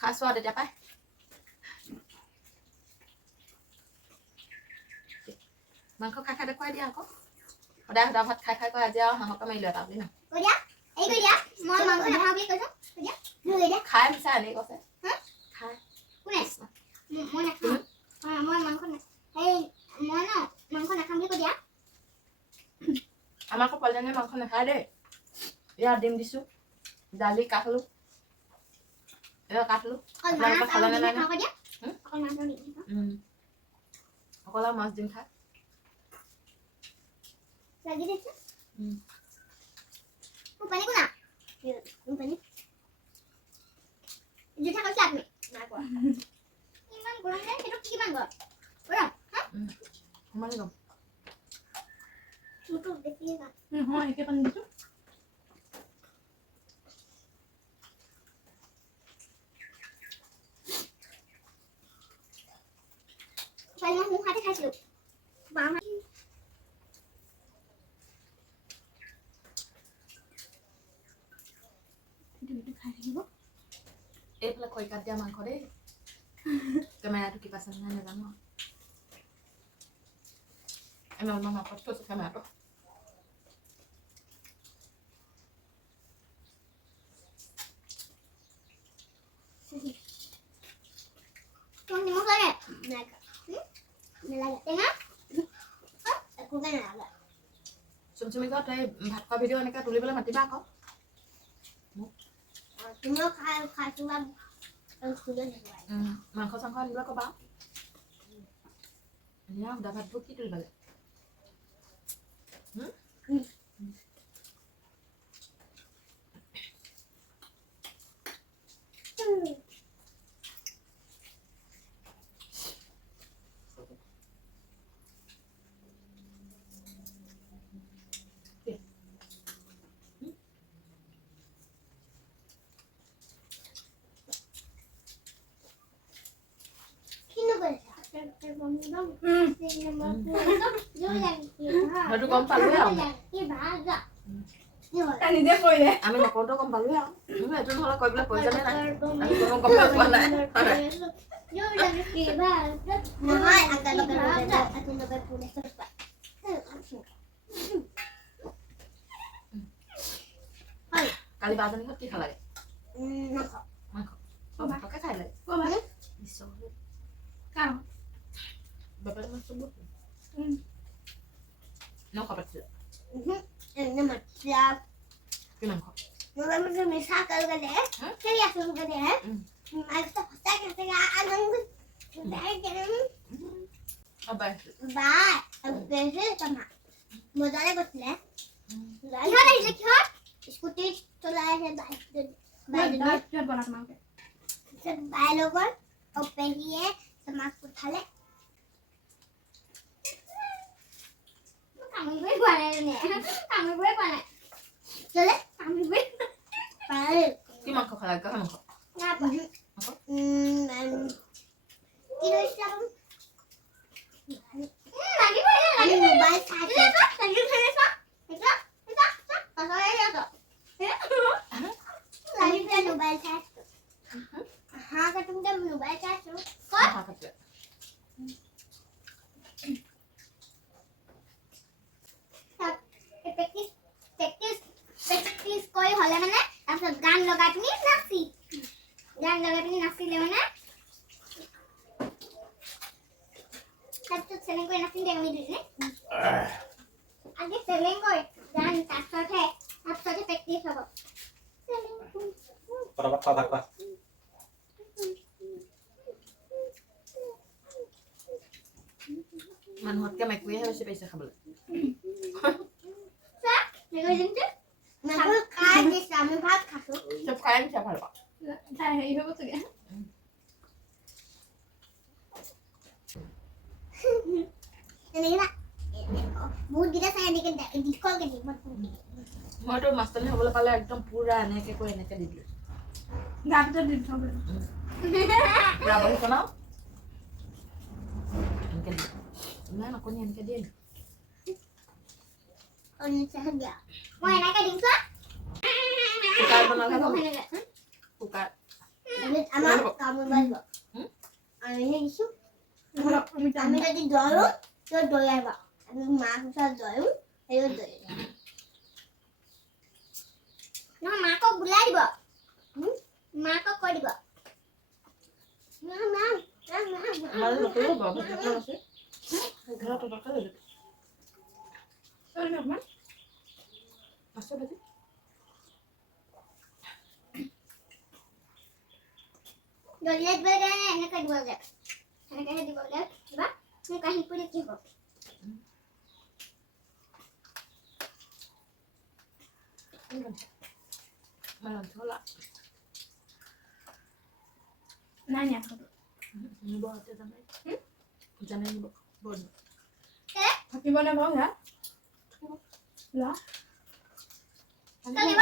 খাই চোৱা তেতিয়া পাই মাংস খাই খাই দেখুৱাই দিয়া আকৌ সদায় সদায় ভাত খাই খাই কৈ আজি আৰু হাঁহকে মাৰিলো এটা বুলি ন মই মাংস নাখাওঁ বুলি কৈছো খাই মিছা এনেই কৈছে খাই কোনে মই নাখাওঁ মই মাংস এই মই ন মাংস নাখাওঁ বুলি কৈ দিয়া আমাৰ আকৌ পোৱালীজনীয়ে মাংস নাখায় দেই এয়া ডিম দিছোঁ দালি কাটলো এয়া কাটলো আপোনালোকে খালেনে নাই অকল আৰু মাছ ডিম খায় লাগি দিছে পানী কোনা পানী জুঠা কৈছে আপুনি নাই কোৱা ইমান গৰম যে সেইটো কিমান গৰম সোমালি গম মোৰতো বেছিয়ে গৰম হয় একে পানী দিছোঁ মই মোৰ হাতে খাইছিলোঁ খাই থাকিব এইফালে খৰিকাত দিয়া মাংস দেই কেমেৰাটো কিবা আছে নাই নাজানো এনে অলপমান মাংস থৈছোঁ কেমেৰাটো তোমাক নিমখ লাগে নাই নালাগে টেঙা একোকে নালাগে চুমচুমি ঘৰত এই ভাত খোৱা ভিডিঅ' এনেকৈ তুলিবলৈ মাতিবা আকৌ তুমিও খাইছোঁ মাংস চাংস আনিবলৈ ক'বা এয়া সুদা ভাতবোৰ কি তুলিবলৈ সেইটো গম পালোৱে আৰু নিজে কৰিলে আমি নকওঁতেও গম পালোৱে আৰু এইটো নহ'লে কৰিবলৈ প্ৰয়োজনে নাই আমি কোনো গম পোৱা নাই নহয় কালি বাজনী ঘৰত কি খালাগে মাংস ভাতকে খাই লাগে কাৰণ বাপেকে মাছ চব নখা পাতিছিলে কি মাংস मिसा कर गए फिर या सुन गए हैं आज तो पता कैसे आनंद बाय बाय बाय अब कैसे कमा मजाले बसले यहाँ नहीं लिखा स्कूटी चलाए है बाइक बना मांगे सब बाय लोगों और पहले समाज को थाले कामी gue बने चले कामी gue কি মাংস খালা গাহৰি মাংস Ngapa? Ini siapa? Lagi mobile charge. Lagi itu. Kalau ya tuh. Lagi dia mobile charge. हाँ का तुम जब मोबाइल चार्ज करो हाँ करते practice कोई होले मैंने ऐसा गान लगा के नाची ले मैंने सब तो सेलिंग को नाची दे मिली ने आगे सेलिंग को गान ताकत है अब तो प्रैक्टिस हो सेलिंग Perapat apa? মানুহতকে মেকুৰীহে বেছি পাইছে খাবলৈ मेरे जिंदे मैं तो काय के सामने भात खातो চব খাই মিছা ভাল পাওঁ তাই হেৰি হ'ব চাগে नहीं ना बहुत गिरा saya dikit dikol ke nih মইতো মাষ্টৰনী হ'বলৈ পালে একদম পুৰা এনেকৈ কৈ এনেকৈ দি দিলোঁ গাটো দি থব পুৰা বহিছ ন এনেকৈ দি ইমান অকণি এনেকৈ দিয়ে और नीचे हट गया वो है ना का डिंग सा কুকাৰ বনালে ন কুকাৰ আমার কামড় বাজব হুম? আমি কিছু আমি জানি আমি না। যদি দৌড়ো তো দৌড়াইবা আমি মা কোথাও দৌড়ো এই দৌড়ে না মাকে বুলাই দিব মাকে কৈ দিব মা মা আমাৰ নকৰিব বাৰু ঘৰত আছে ঘৰত দৰকাৰ হৈ যাব তই নিবি অকণমান। আছে বাজি দৌড়িলে দিব লাগে এনেকৈ দিব লাগে এনেকৈ দিব লাগে কিবা মোক কাহি কৰি কি হ'ব মালা ধলা নাই নিয়া খাব। নিব হাতে জানাই জানাই নিব বৰ থাকিব নে বাৰু সেয়া? লোৱা। নিব